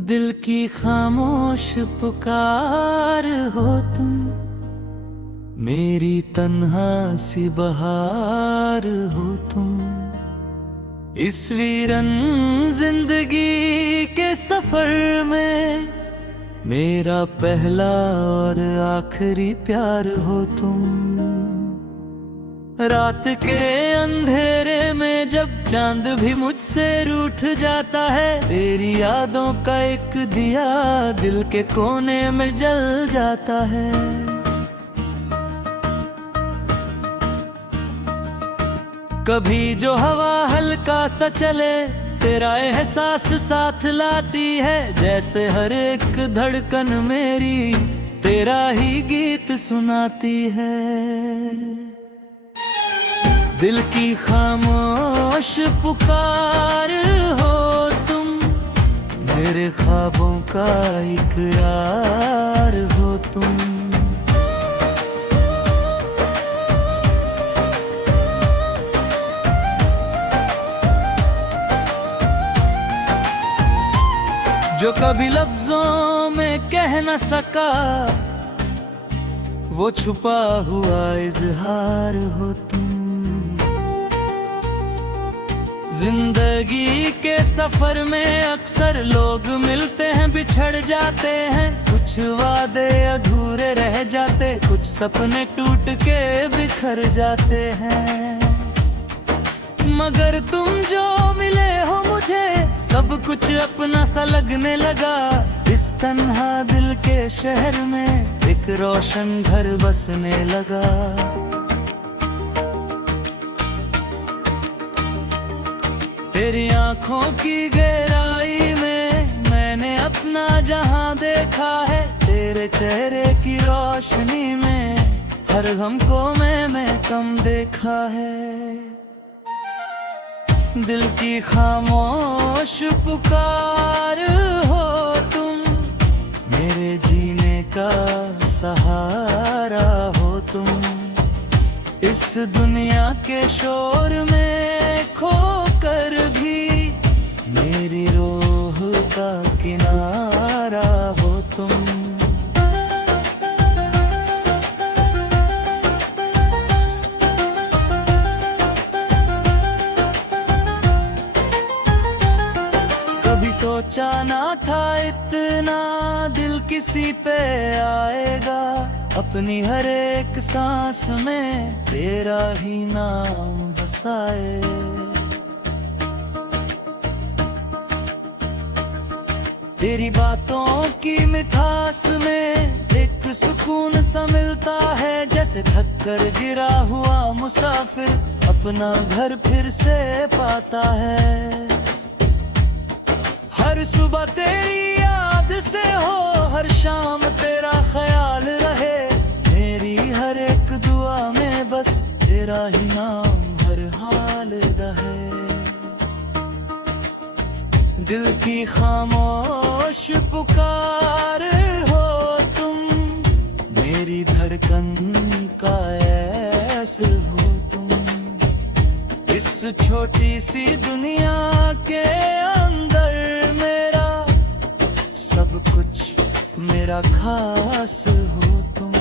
दिल की खामोश पुकार हो तुम, मेरी तन्हा सी बहार हो तुम। इस वीरन जिंदगी के सफर में मेरा पहला और आखिरी प्यार हो तुम। रात के अंधेरे में जब चांद भी मुझसे रूठ जाता है, तेरी यादों का एक दिया दिल के कोने में जल जाता है। कभी जो हवा हल्का सा चले, तेरा एहसास साथ लाती है। जैसे हर एक धड़कन मेरी तेरा ही गीत सुनाती है। दिल की खामोश पुकार हो तुम, मेरे ख्वाबों का इकरार हो तुम। जो कभी लफ्जों में कह न सका, वो छुपा हुआ इजहार हो तुम। जिंदगी के सफर में अक्सर लोग मिलते हैं, बिछड़ जाते हैं। कुछ वादे अधूरे रह जाते, कुछ सपने टूट के बिखर जाते हैं। मगर तुम जो मिले हो मुझे, सब कुछ अपना सा लगने लगा। इस तन्हा दिल के शहर में एक रोशन घर बसने लगा। तेरी आंखों की गहराई में मैंने अपना जहां देखा है। तेरे चेहरे की रोशनी में हर गम को मैं कम देखा है। दिल की खामोश पुकार हो तुम, मेरे जीने का सहारा हो तुम। इस दुनिया के शोर में खोकर भी मेरी रूह का किनारा हो तुम। कभी सोचा ना था इतना दिल किसी पे आएगा। अपनी हर एक सांस में तेरा ही नाम बसाए। तेरी बातों की मिठास में एक सुकून सा मिलता है। जैसे थक कर गिरा हुआ मुसाफिर अपना घर फिर से पाता है। हर सुबह तेरी याद से हो, हर शाम तेरा ख्याल रहे। मेरी हर एक दुआ में बस तेरा ही नाम हर हाल रहे। दिल की खामोश पुकार हो तुम, मेरी धड़कन का ऐसे हो तुम। इस छोटी सी दुनिया के अंदर मेरा सब कुछ मेरा खास हो तुम।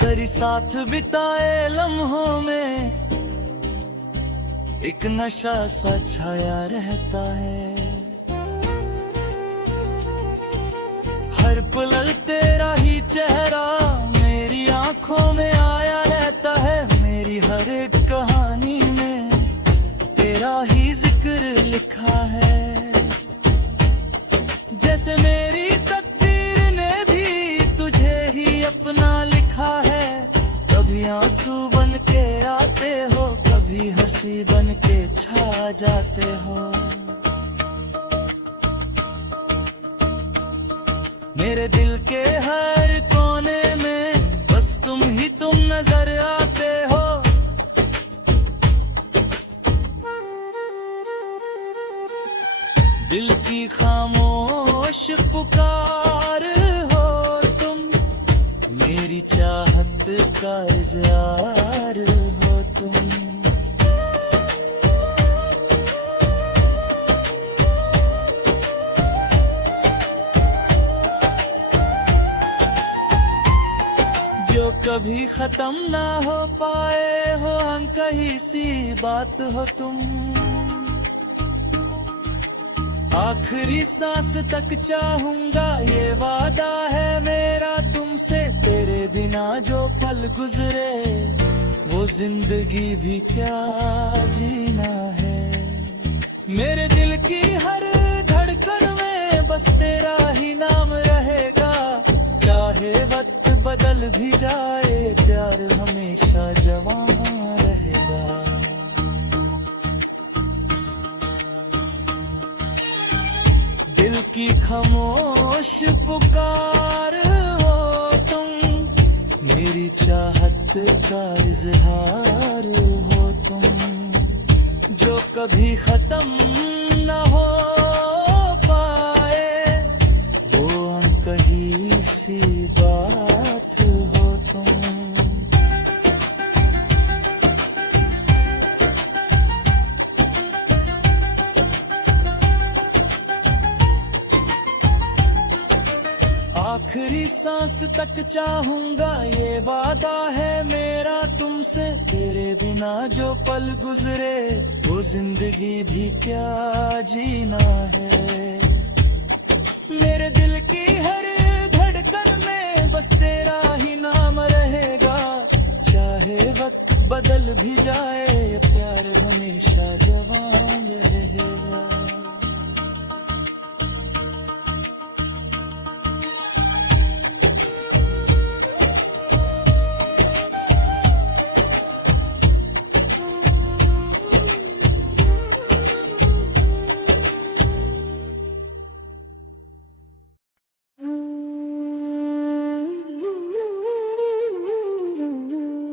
तेरी साथ बिताए लम्हों में एक नशा सा छाया रहता है। हर पल तेरा ही चेहरा मेरी आंखों में आया रहता है। मेरी हर एक कहानी में तेरा ही जिक्र लिखा है। जैसे मेरी तकदीर ने भी तुझे ही अपना लिखा है। कभी आंसू बन के आते हो, कभी हंसी बन के छा जाते हो। मेरे दिल के हर कोने में बस तुम ही तुम नजर आते हो। दिल की खामोश पुकार हो तुम, मेरी मेरी चाहत का इज़हार हो तुम। जो कभी खत्म ना हो पाए हो हम कहीं सी बात हो तुम। आखिरी सांस तक चाहूंगा ये वादा है मेरा तुमसे। तेरे बिना जो पल गुजरे वो जिंदगी भी क्या जीना है। मेरे दिल की हर धड़कन में बस तेरा ही नाम रहेगा। चाहे वक्त बदल भी जाए प्यार हमेशा जवान रहेगा। दिल की खामोश पुकार हो तुम। मेरी चाहत का इज़हार हो तुम। जो कभी खत्म न हो पाए वो अनकही सी बात हो तुम। आखिरी सांस तक चाहूंगा ये वादा है मेरा तुमसे। तेरे बिना जो पल गुजरे वो जिंदगी भी क्या जीना है। मेरे दिल की हर धड़कन में बस तेरा ही नाम रहेगा। चाहे वक्त बदल भी जाए प्यार हमेशा जवान रहेगा।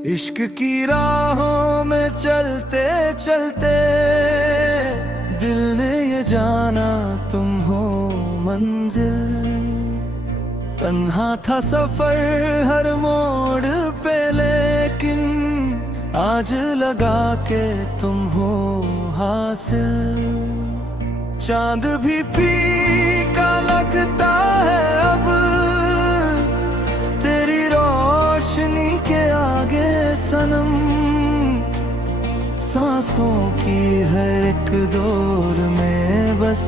इश्क की राहों में चलते चलते दिल ने ये जाना तुम हो मंजिल। तन्हा था सफर हर मोड़ पे लेकिन आज लगा के तुम हो हासिल। चांद भी फीका लगता है अब तेरी रोशनी के आगे सनम। सांसों की है एक दौर में बस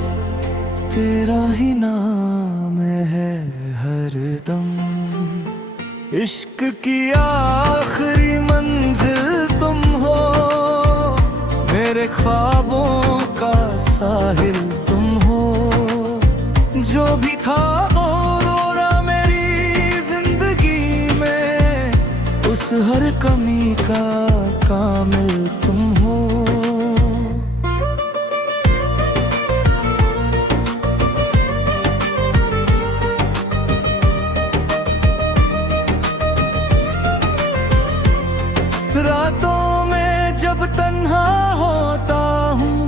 तेरा ही नाम है हर दम। इश्क की आखिरी मंजिल तुम हो। मेरे ख्वाबों का साहिल तुम हो। जो भी था उस हर कमी का कामिल तुम हो। रातों में जब तन्हा होता हूँ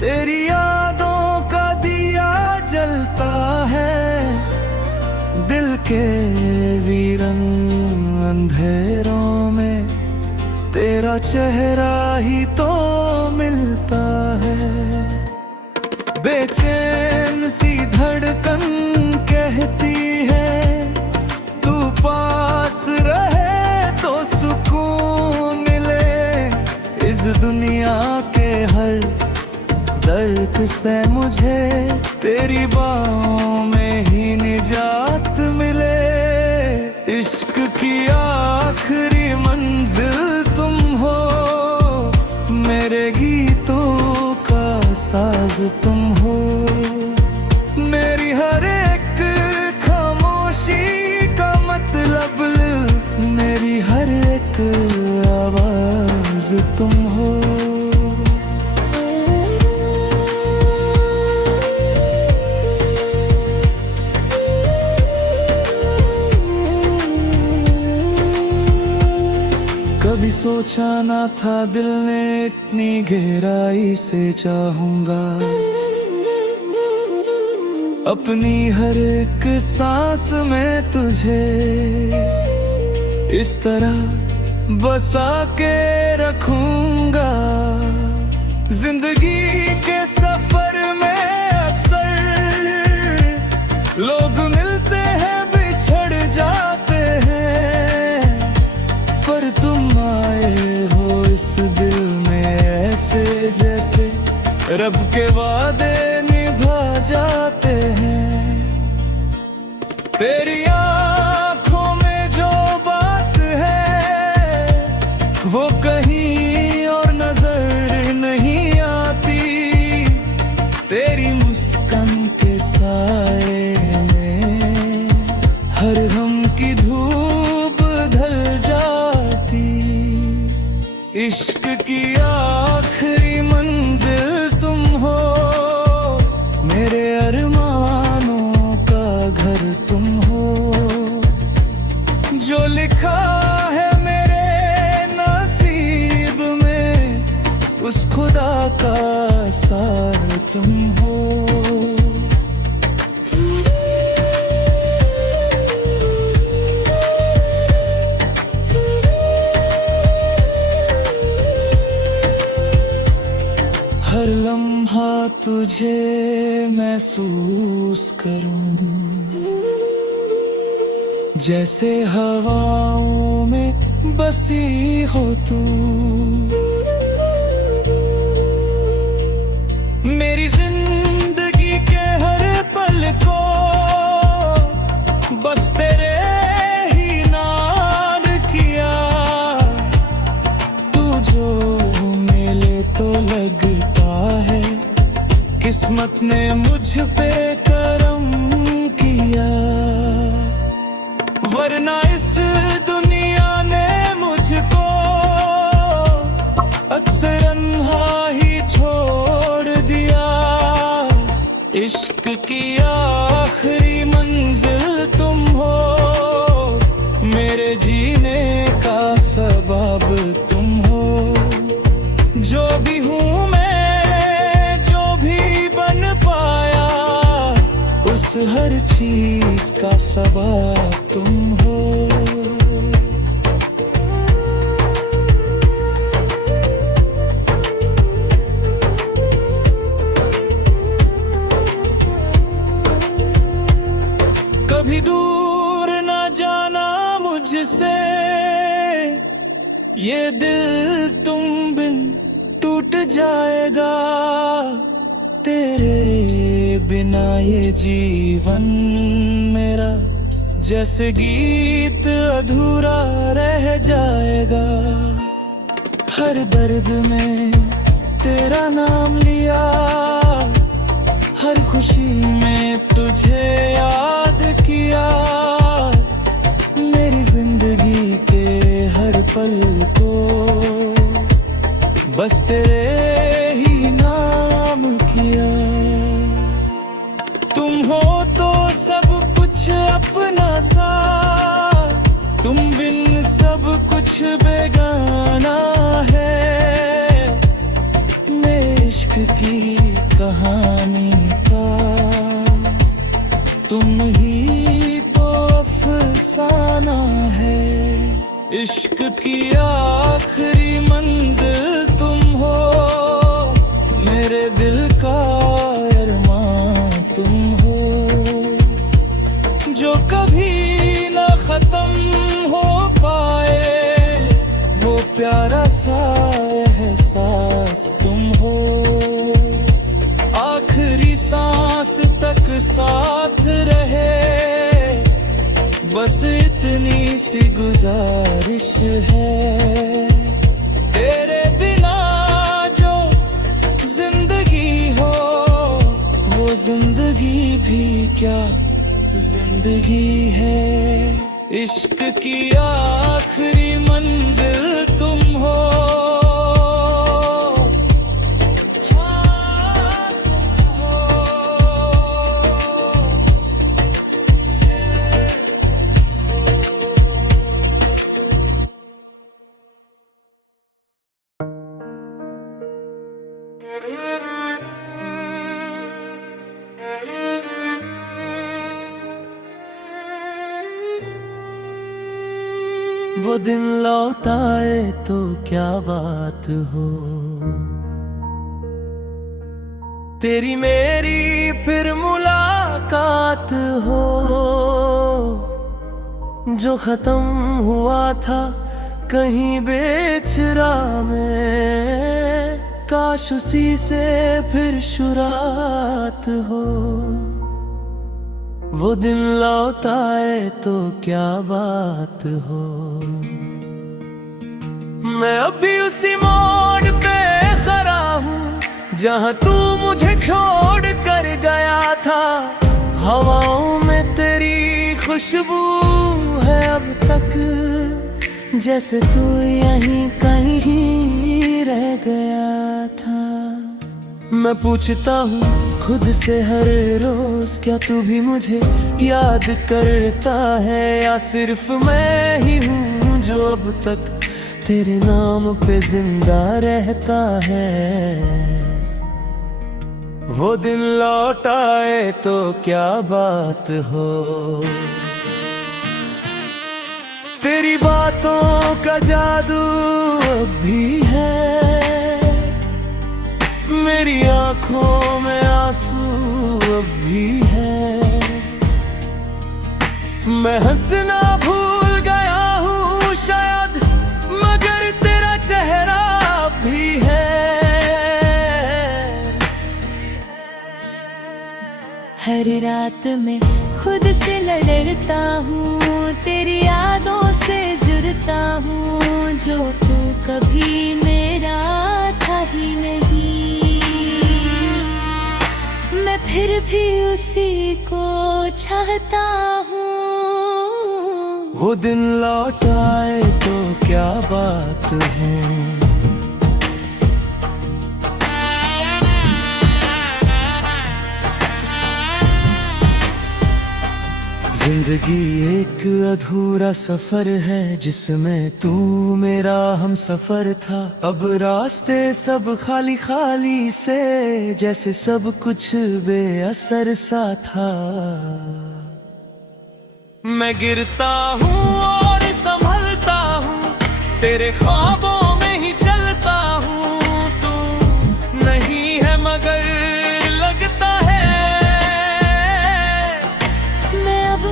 तेरी यादों का दिया जलता है। दिल के वीरन अंधेरों में तेरा चेहरा ही तो मिलता है। बेचैन सी धड़कन कहती है तू पास रहे तो सुकून मिले। इस दुनिया के हर दर्द से मुझे तेरी बाहों में ही निजात मिले। इश्क की आखिरी मंजिल तुम हो। मेरे गीतों का साज तुम हो। मेरी हर एक खामोशी का मतलब मेरी हर एक आवाज तुम हो। कभी सोचा ना था दिल ने इतनी गहराई से चाहूंगा। अपनी हर एक सांस में तुझे इस तरह बसा के रखूंगा। जिंदगी के सफर में अक्सर लोग मिलते हैं बिछड़ जाते हैं, पर तुम आए हो इस दिल में ऐसे जैसे रब के वादे निभा जाते हैं। तेरी आंखों में जो बात है वो कहीं और नजर नहीं आती। तेरी मुस्कान के साए में हर गम की धूप ढल जाती। इश्क की आखिरी मंजिल तुम हो, मेरे अरमानों का घर तुम हो। जो लिखा है मेरे नसीब में उस खुदा का सार तुम हो। हर लम्हा तुझे महसूस करूं, जैसे हवाओं में बसी हो तू। मेरी जिंदगी के हर पल को बस तेरे ही नाम किया। तू जो मिले तो लगता है किस्मत ने मुझ पे करम किया, वरना इस दुनिया ने मुझको अक्सर अन्हा ही छोड़ दिया। इश्क की आखिरी मंजिल तुम हो, मेरे जीने का सबब तुम हो। जो भी हूँ मैं, जो भी बन पाया, उस हर चीज का सबब तुम हो। कभी दूर ना जाना मुझसे, ये दिल तुम बिन टूट जाएगा। तेरे बिना ये जीवन मेरा जैसे गीत अधूरा रह जाएगा। हर दर्द में तेरा नाम लिया, हर खुशी में तुझे याद किया। मेरी जिंदगी के हर पल को बस तेरे ही नाम किया। तुम हो तो सब कुछ अपना सा, तुम बिन सब कुछ बेगाना है। मेरे इश्क की कहानी का तुम ही तो अफसाना है। इश्क की आखिरी मंजिल तुम हो, मेरे दिल का अरमान तुम हो। जो कभी ना खत्म हो पाए, वो प्यारा सा एहसास तुम हो। आखिरी सांस तक साथ रहे, बस इतनी सी गुजारिश है। तेरे बिना जो जिंदगी हो, वो जिंदगी भी क्या जिंदगी है। इश्क की आखिरी मंजिल तुम हो। वो दिन लौट आए तो क्या बात हो, तेरी मेरी फिर मुलाकात हो। जो खत्म हुआ था कहीं बेच राह में, काश उसी से फिर शुरुआत हो। वो दिन लौट आए तो क्या बात हो। मैं अभी उसी मोड़ पे खड़ा हूँ जहाँ तू मुझे छोड़ कर गया था। हवाओं में तेरी खुशबू है अब तक, जैसे तू यहीं कहीं रह गया था। मैं पूछता हूँ खुद से हर रोज, क्या तू भी मुझे याद करता है, या सिर्फ मैं ही हूँ जो अब तक तेरे नाम पे जिंदा रहता है। वो दिन लौट आए तो क्या बात हो, तेरी बातों का जादू अब भी है, मेरी आंखों में आंसू अब भी है। मैं हंसना भूल गया हूँ शायद, मगर तेरा चेहरा अब भी है। हर रात में खुद से लड़ता हूँ, तेरी यादों से जुड़ता हूँ, जो तू कभी मेरा था ही नहीं। मैं फिर भी उसी को चाहता हूँ। वो दिन लौट आए तो क्या बात हो, जिंदगी एक अधूरा सफर है जिसमें तू मेरा हम सफर था। अब रास्ते सब खाली खाली से, जैसे सब कुछ बेअसर सा था। मैं गिरता हूँ और संभलता हूँ, तेरे ख्वाबों में ही चलता हूँ। तू नहीं है मगर लगता है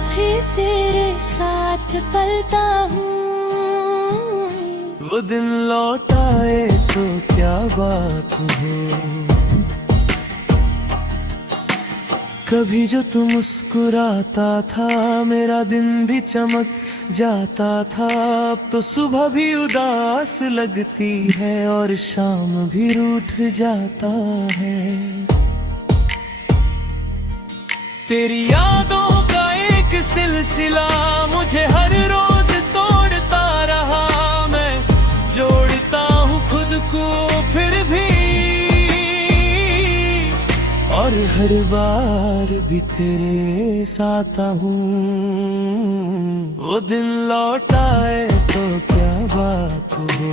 भी तेरे साथ पलता हूँ। वो दिन लौट आए तो क्या बात हो, कभी जो तू मुस्कुराता था मेरा दिन भी चमक जाता था। अब तो सुबह भी उदास लगती है और शाम भी रूठ जाता है। तेरी यादों का एक सिलसिला मुझे हर रोज तोड़ता रहा। मैं जोड़ता हूँ खुद को फिर भी, और हर बार भी तेरे साथ हूँ। वो दिन लौट आए तो क्या बात हो,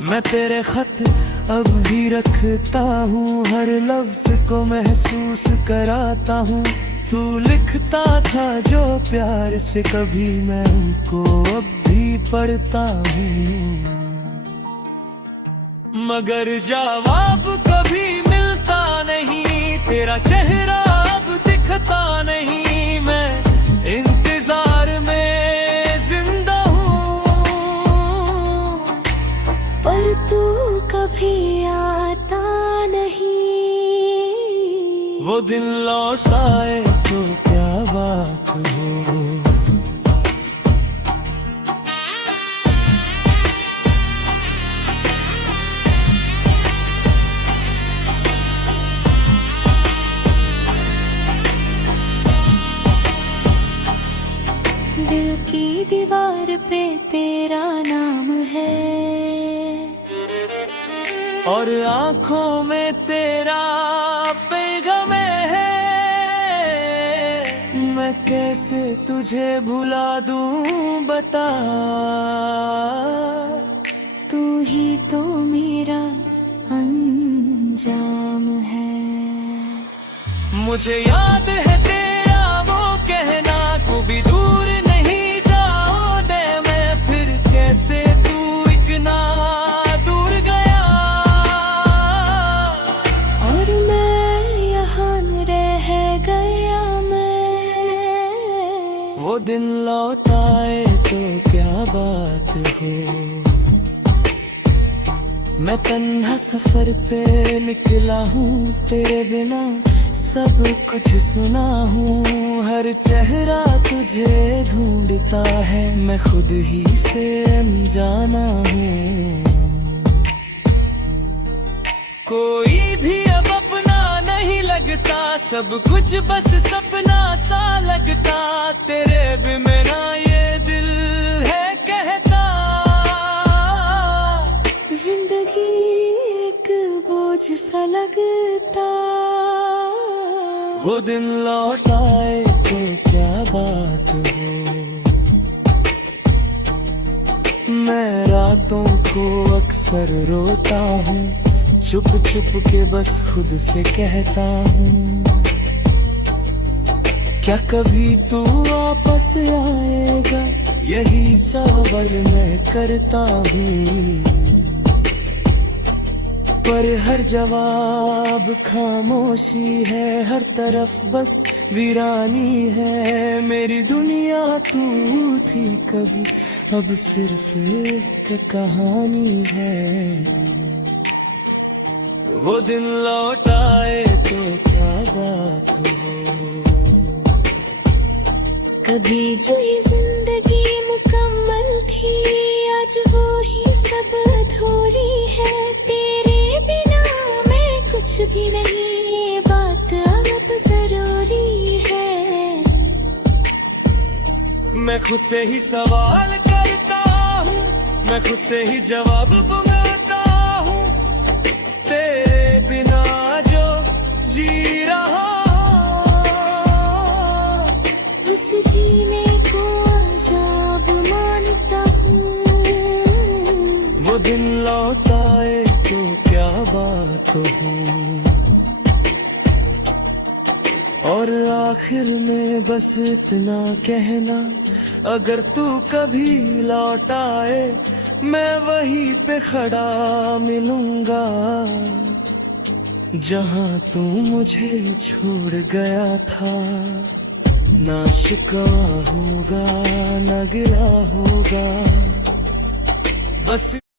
मैं तेरे खत अब भी रखता हूँ, हर लफ्ज को महसूस कराता हूँ। तू लिखता था जो प्यार से कभी मैं उनको अब भी पढ़ता हूँ, मगर जवाब कभी मिलता नहीं, तेरा चेहरा अब दिखता नहीं। मैं इंतजार में जिंदा हूँ, पर तू कभी आता नहीं। वो दिन लौट आए तो क्या बात हो, दिल की दीवार पे तेरा नाम है, और आंखों में तेरा पैगाम है। मैं कैसे तुझे भुला दूं बता, तू ही तो मेरा अंजाम है। मुझे याद है तेरा वो कहना, तू भी दूर नहीं जा दिन लौट आए तो क्या बात हो। मैं तन्हा सफर पे निकला हूँ, तेरे बिना सब कुछ सुना हूँ। हर चेहरा तुझे ढूंढता है, मैं खुद ही से अनजाना हूँ। कोई भी अब अपना नहीं लगता, सब कुछ बस सपना सा लगता। तेरे बिना ये दिल है कहता, जिंदगी एक बोझ सा लगता। वो दिन लौट आए तो क्या बात हो। मैं रातों को अक्सर रोता हूँ, चुप चुप के बस खुद से कहता हूँ। क्या कभी तू वापस आएगा, यही सवाल मैं करता हूँ। पर हर जवाब खामोशी है, हर तरफ बस वीरानी है। मेरी दुनिया तू थी कभी, अब सिर्फ एक कहानी है। वो दिन लौट आए तो क्या बात हो। कभी जो ये जिंदगी मुकम्मल थी, आज वो ही सब अधूरी है। तेरे बिना मैं कुछ भी नहीं, ये बात अब जरूरी है। मैं खुद से ही सवाल करता हूँ, मैं खुद से ही जवाब मांगता हूँ। तेरे बिना जो जी रहा, उस जीने को अज़ाब मानता हूँ। वो दिन लौट आए तो क्या बात हो। और आखिर में बस इतना कहना, अगर तू कभी लौट आए, मैं वहीं पे खड़ा मिलूंगा, जहां तू मुझे छोड़ गया था। ना शिकवा होगा, ना गिला होगा, बस